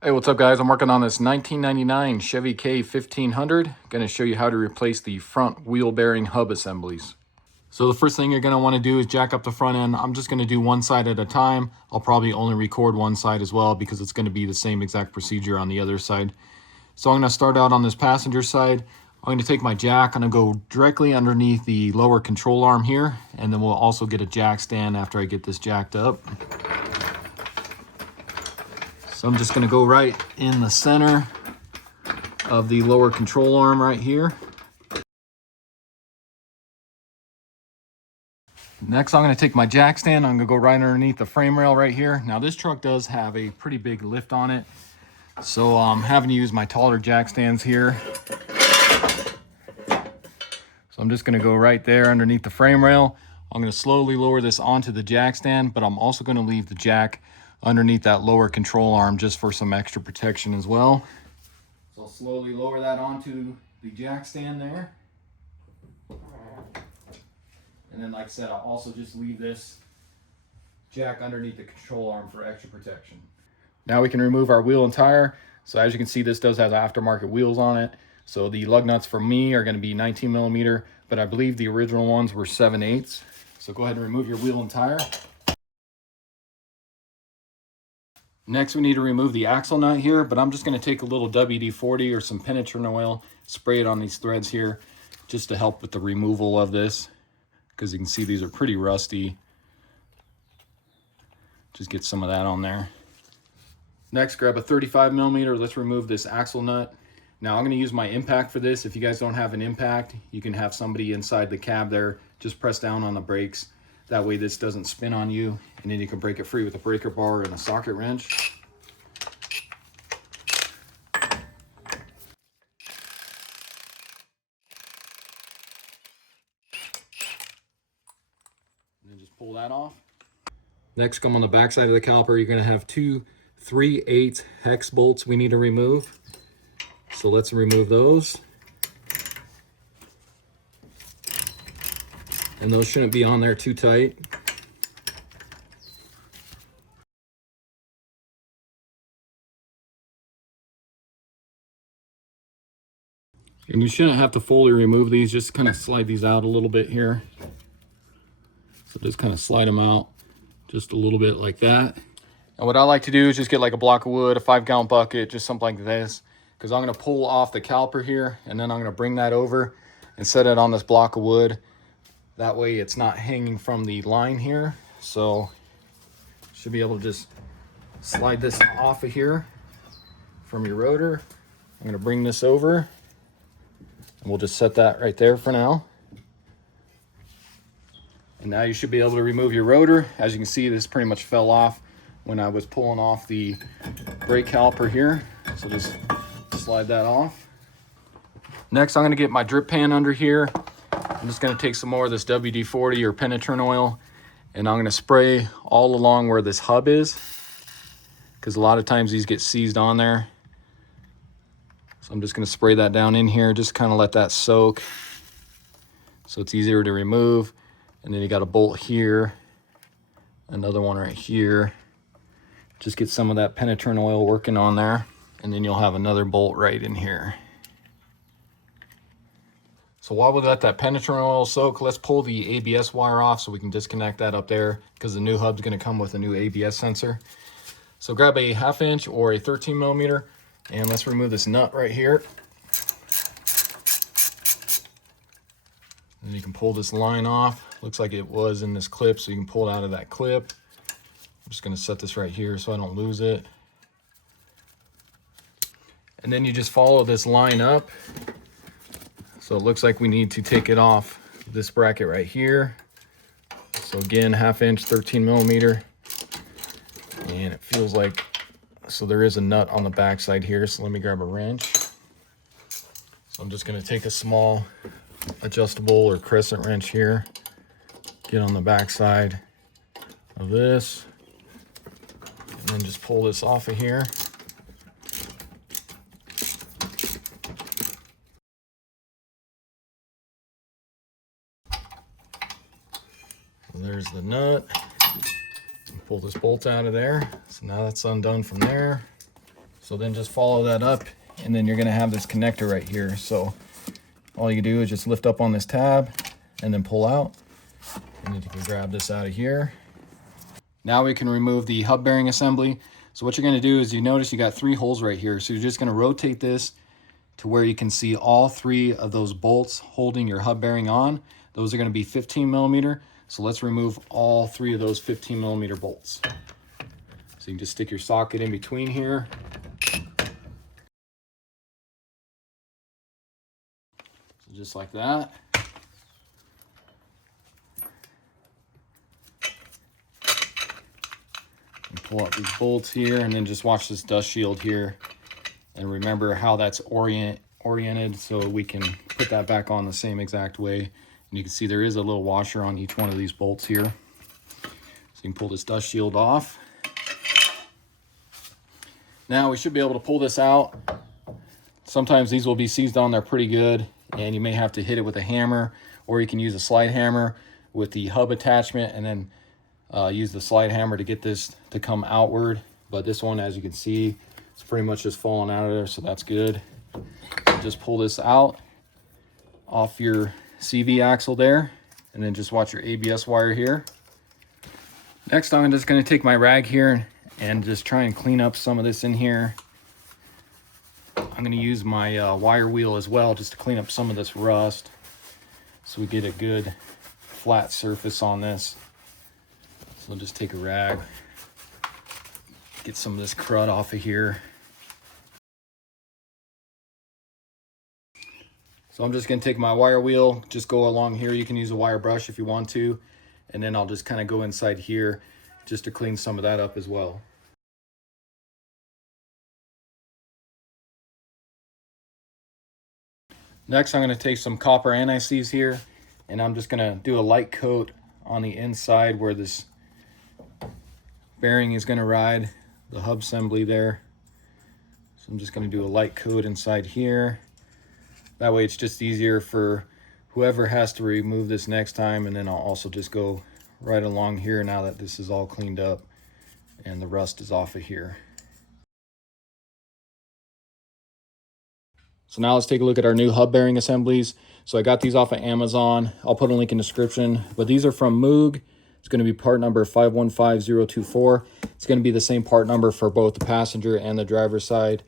Hey, what's up guys? I'm working on this 1999 Chevy K1500. Going to show you how to replace the front wheel bearing hub assemblies. So the first thing you're going to want to do is jack up the front end. I'm just going to do one side at a time. I'll probably only record one side as well because it's going to be the same exact procedure on the other side. So I'm going to start out on this passenger side. I'm going to take my jack and I'll go directly underneath the lower control arm here, and then we'll also get a jack stand after I get this jacked up. So I'm just going to go right in the center of the lower control arm right here. Next, I'm going to take my jack stand. I'm going to go right underneath the frame rail right here. Now this truck does have a pretty big lift on it, so I'm having to use my taller jack stands here. So I'm just going to go right there underneath the frame rail. I'm going to slowly lower this onto the jack stand, but I'm also going to leave the jack underneath that lower control arm just for some extra protection as well. So I'll slowly lower that onto the jack stand there. And then, like I said, I'll also just leave this jack underneath the control arm for extra protection. Now we can remove our wheel and tire. So as you can see, this does have aftermarket wheels on it. So the lug nuts for me are going to be 19 millimeter, but I believe the original ones were 7/8. So go ahead and remove your wheel and tire. Next, we need to remove the axle nut here, but I'm just going to take a little WD-40 or some penetrating oil, spray it on these threads here, just to help with the removal of this, because you can see these are pretty rusty. Just get some of that on there. Next, grab a 35 millimeter. Let's remove this axle nut. Now I'm going to use my impact for this. If you guys don't have an impact, you can have somebody inside the cab there just press down on the brakes. That way this doesn't spin on you, and then you can break it free with a breaker bar and a socket wrench. And then just pull that off. Next, come on the back side of the caliper. You're going to have two 3/8 hex bolts we need to remove. So let's remove those. And those shouldn't be on there too tight. And you shouldn't have to fully remove these, just kind of slide these out a little bit here. So just kind of slide them out just a little bit like that. And what I like to do is just get like a block of wood, a 5-gallon bucket, just something like this, because I'm going to pull off the caliper here, and then I'm going to bring that over and set it on this block of wood. That way it's not hanging from the line here. So should be able to just slide this off of here from your rotor. I'm going to bring this over, and we'll just set that right there for now. And now you should be able to remove your rotor. As you can see, this pretty much fell off when I was pulling off the brake caliper here. So just slide that off. Next, I'm going to get my drip pan under here. I'm just going to take some more of this WD-40 or penetrating oil, and I'm going to spray all along where this hub is, because a lot of times these get seized on there. So I'm just going to spray that down in here, just kind of let that soak so it's easier to remove. And then you got a bolt here, another one right here. Just get some of that penetrating oil working on there, and then you'll have another bolt right in here. So while we let that penetrating oil soak, let's pull the ABS wire off so we can disconnect that up there, because the new hub's going to come with a new ABS sensor. So grab a 1/2 inch or a 13 millimeter, and let's remove this nut right here. And you can pull this line off. Looks like it was in this clip, so you can pull it out of that clip. I'm just going to set this right here so I don't lose it. And then you just follow this line up. So it looks like we need to take it off this bracket right here. So again, 1/2 inch, 13 millimeter. And it feels like, so there is a nut on the back side here. So let me grab a wrench. So I'm just going to take a small adjustable or crescent wrench here. Get on the back side of this. And then just pull this off of here. There's the nut. Pull this bolt out of there. So now that's undone from there. So then just follow that up, and then you're gonna have this connector right here. So all you do is just lift up on this tab and then pull out. And then you can grab this out of here. Now we can remove the hub bearing assembly. So what you're gonna do is, you notice you got 3 holes right here. So you're just gonna rotate this to where you can see all 3 of those bolts holding your hub bearing on. Those are gonna be 15 millimeter. So let's remove all 3 of those 15 millimeter bolts. So you can just stick your socket in between here. So just like that. And pull out these bolts here, and then just watch this dust shield here. And remember how that's oriented, so we can put that back on the same exact way. And you can see there is a little washer on each one of these bolts here. So you can pull this dust shield off. Now we should be able to pull this out. Sometimes these will be seized on there pretty good, and you may have to hit it with a hammer, or you can use a slide hammer with the hub attachment, and then use the slide hammer to get this to come outward. But this one, as you can see, it's pretty much just falling out of there, so that's good. Just pull this out off your CV axle there, and then just watch your ABS wire here. Next, I'm just going to take my rag here and just try and clean up some of this in here. I'm going to use my wire wheel as well, just to clean up some of this rust, so we get a good flat surface on this. So I'll just take a rag, get some of this crud off of here. So I'm just going to take my wire wheel, just go along here. You can use a wire brush if you want to, and then I'll just kind of go inside here just to clean some of that up as well. Next, I'm going to take some copper anti-seize here, and I'm just going to do a light coat on the inside where this bearing is going to ride, the hub assembly there. So I'm just going to do a light coat inside here. That way it's just easier for whoever has to remove this next time. And then I'll also just go right along here now that this is all cleaned up and the rust is off of here. So now let's take a look at our new hub bearing assemblies. So I got these off of Amazon. I'll put a link in the description, but these are from Moog. It's going to be part number 515024. It's going to be the same part number for both the passenger and the driver's side.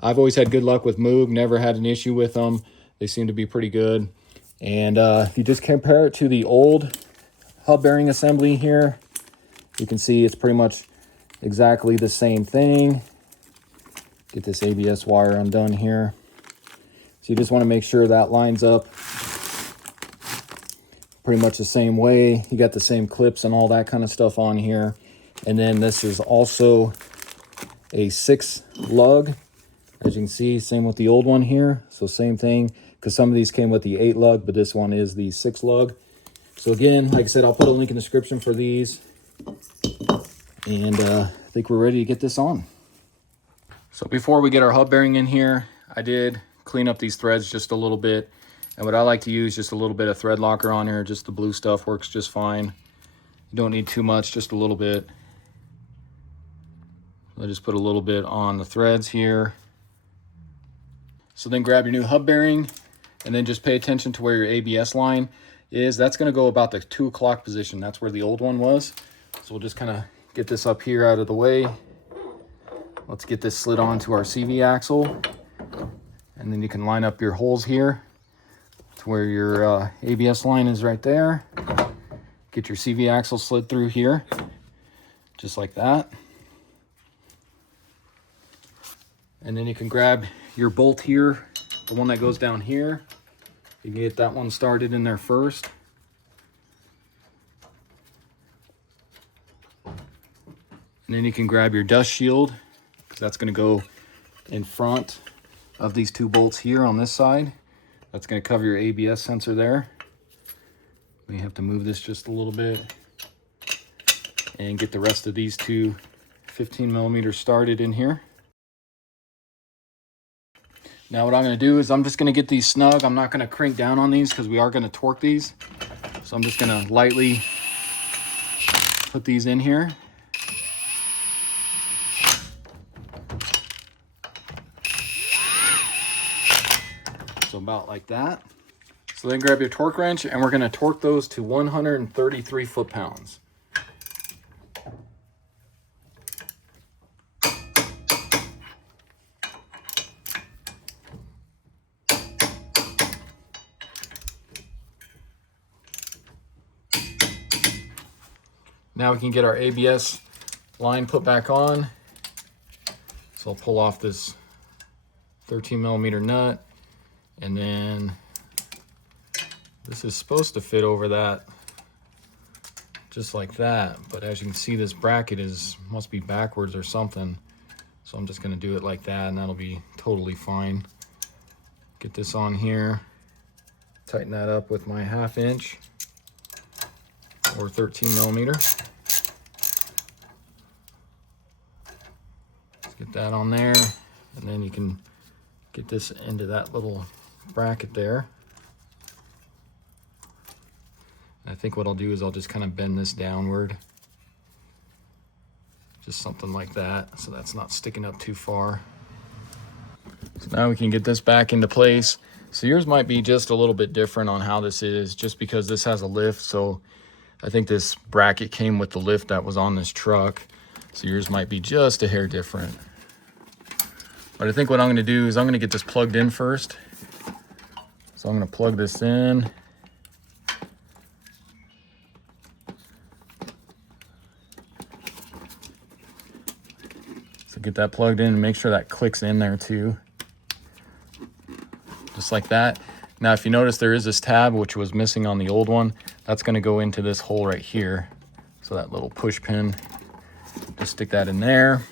I've always had good luck with Moog, never had an issue with them. They seem to be pretty good. And if you just compare it to the old hub bearing assembly here, you can see it's pretty much exactly the same thing. Get this ABS wire undone here. So you just want to make sure that lines up pretty much the same way. You got the same clips and all that kind of stuff on here. And then this is also a 6 lug. As you can see, same with the old one here. So same thing, because some of these came with the 8 lug, but this one is the 6 lug. So again, like I said, I'll put a link in the description for these. And I think we're ready to get this on. So before we get our hub bearing in here, I did clean up these threads just a little bit. And what I like to use, just a little bit of thread locker on here. Just the blue stuff works just fine. You don't need too much, just a little bit. I just put a little bit on the threads here. So then grab your new hub bearing, and then just pay attention to where your ABS line is. That's going to go about the 2 o'clock position. That's where the old one was. So we'll just kind of get this up here out of the way. Let's get this slid onto our CV axle. And then you can line up your holes here to where your ABS line is right there. Get your CV axle slid through here, just like that. And then you can grab your bolt here, the one that goes down here. You can get that one started in there first. And then you can grab your dust shield, because that's going to go in front of these 2 bolts here on this side. That's going to cover your ABS sensor there. We have to move this just a little bit and get the rest of these 2 15 millimeters started in here. Now what I'm going to do is I'm just going to get these snug. I'm not going to crank down on these because we are going to torque these. So I'm just going to lightly put these in here. So about like that. So then grab your torque wrench and we're gonna torque those to 133 foot-pounds. Now we can get our ABS line put back on. So I'll pull off this 13mm nut, and then this is supposed to fit over that just like that, but as you can see, this bracket must be backwards or something. So I'm just gonna do it like that, and that'll be totally fine. Get this on here, tighten that up with my 1/2 inch or 13mm. Let's get that on there, and then you can get this into that little bracket there. And I think what I'll do is I'll just kind of bend this downward, just something like that, so that's not sticking up too far. So now we can get this back into place. So yours might be just a little bit different on how this is, just because this has a lift. So I think this bracket came with the lift that was on this truck. So yours might be just a hair different. But I think what I'm gonna do is I'm gonna get this plugged in first. So I'm gonna plug this in. So get that plugged in and make sure that clicks in there too. Just like that. Now, if you notice, there is this tab which was missing on the old one. That's gonna go into this hole right here. So that little push pin, just stick that in there.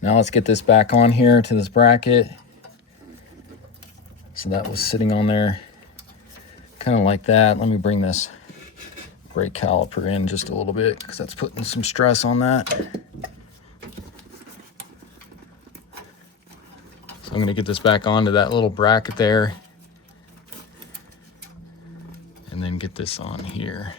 Now let's get this back on here to this bracket. So that was sitting on there, kind of like that. Let me bring this brake caliper in just a little bit, because that's putting some stress on that. So I'm gonna get this back onto that little bracket there, and then get this on here.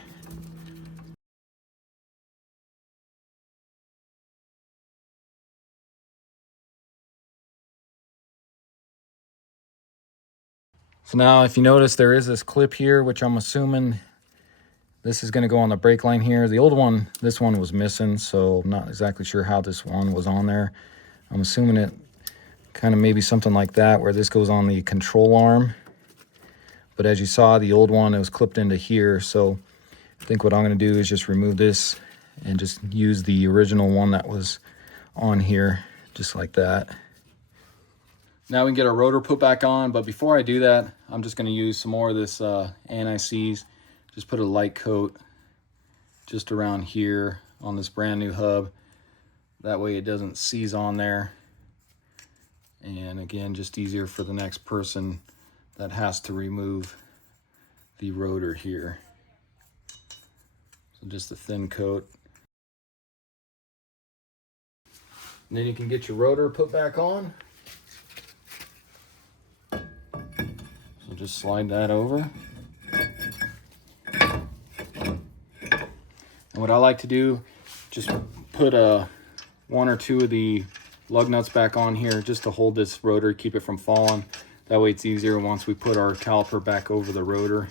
So now if you notice, there is this clip here, which I'm assuming this is gonna go on the brake line here. The old one, this one was missing, so I'm not exactly sure how this one was on there. I'm assuming it kind of maybe something like that, where this goes on the control arm. But as you saw, the old one, it was clipped into here. So I think what I'm gonna do is just remove this and just use the original one that was on here, just like that. Now we can get our rotor put back on, but before I do that, I'm just gonna use some more of this anti-seize. Just put a light coat just around here on this brand new hub. That way it doesn't seize on there. And again, just easier for the next person that has to remove the rotor here. So just a thin coat. And then you can get your rotor put back on. So just slide that over. And what I like to do, just put one or two of the lug nuts back on here just to hold this rotor, keep it from falling. That way it's easier once we put our caliper back over the rotor.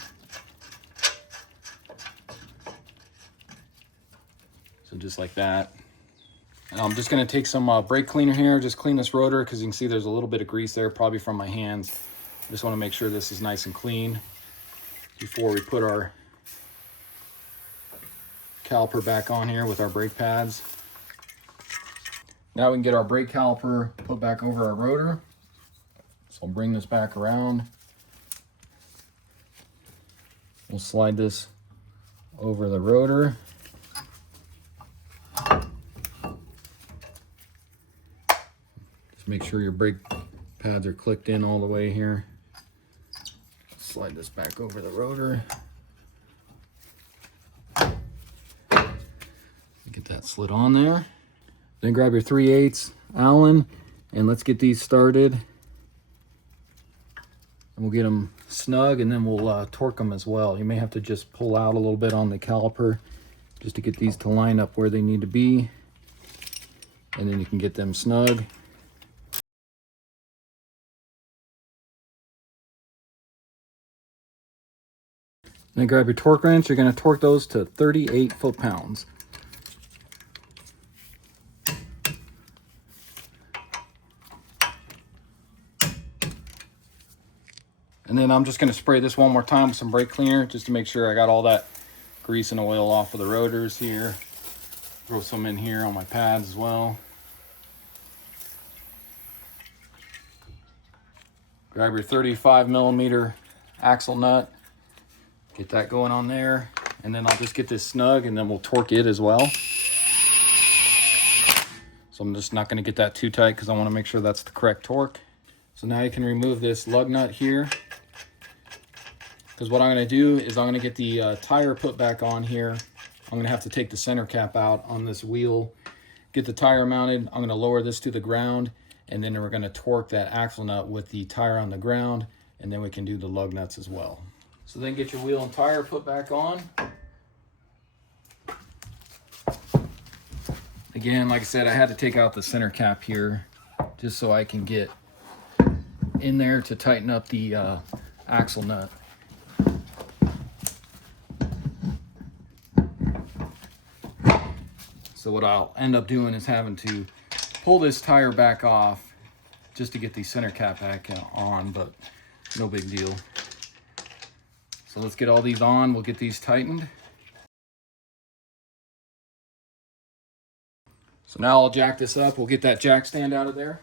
So just like that. And I'm just gonna take some brake cleaner here, just clean this rotor, because you can see there's a little bit of grease there, probably from my hands. Just wanna make sure this is nice and clean before we put our caliper back on here with our brake pads. Now we can get our brake caliper put back over our rotor. So I'll bring this back around. We'll slide this over the rotor. Just make sure your brake pads are clicked in all the way here. Slide this back over the rotor. Get that slid on there. Then grab your 3/8 Allen and let's get these started. And we'll get them snug, and then we'll torque them as well. You may have to just pull out a little bit on the caliper just to get these to line up where they need to be. And then you can get them snug. Then grab your torque wrench. You're going to torque those to 38 foot-pounds. And then I'm just going to spray this one more time with some brake cleaner just to make sure I got all that grease and oil off of the rotors here. Throw some in here on my pads as well. Grab your 35mm axle nut. Get that going on there. And then I'll just get this snug and then we'll torque it as well. So I'm just not going to get that too tight because I want to make sure that's the correct torque. So now you can remove this lug nut here. Because what I'm going to do is I'm going to get the tire put back on here. I'm going to have to take the center cap out on this wheel, get the tire mounted. I'm going to lower this to the ground, and then we're going to torque that axle nut with the tire on the ground, and then we can do the lug nuts as well. So then get your wheel and tire put back on. Again, like I said, I had to take out the center cap here just so I can get in there to tighten up the axle nut. So what I'll end up doing is having to pull this tire back off just to get the center cap back on, but no big deal. So let's get all these on. We'll get these tightened. So now I'll jack this up. We'll get that jack stand out of there.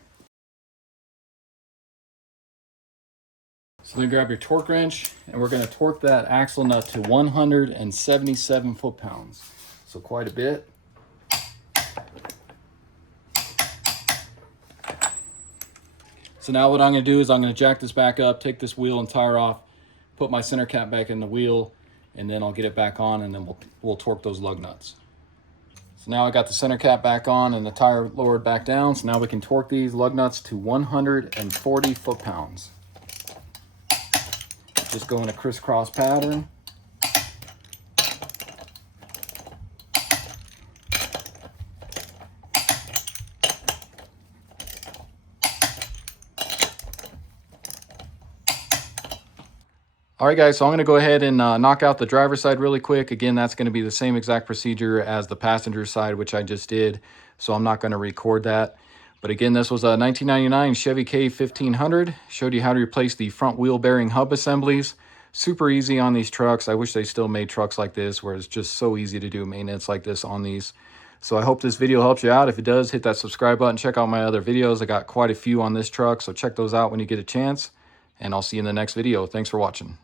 So then grab your torque wrench, and we're going to torque that axle nut to 177 foot-pounds. So quite a bit. So now what I'm going to do is I'm going to jack this back up, take this wheel and tire off, put my center cap back in the wheel, and then I'll get it back on, and then we'll torque those lug nuts. So now I got the center cap back on and the tire lowered back down. So now we can torque these lug nuts to 140 foot-pounds. Just go in a crisscross pattern. All right, guys, so I'm going to go ahead and knock out the driver's side really quick. Again, that's going to be the same exact procedure as the passenger side, which I just did, so I'm not going to record that. But again, this was a 1999 Chevy K1500. Showed you how to replace the front wheel bearing hub assemblies. Super easy on these trucks. I wish they still made trucks like this where it's just so easy to do maintenance like this on these. So I hope this video helps you out. If it does, hit that subscribe button. Check out my other videos. I got quite a few on this truck, so check those out when you get a chance. And I'll see you in the next video. Thanks for watching.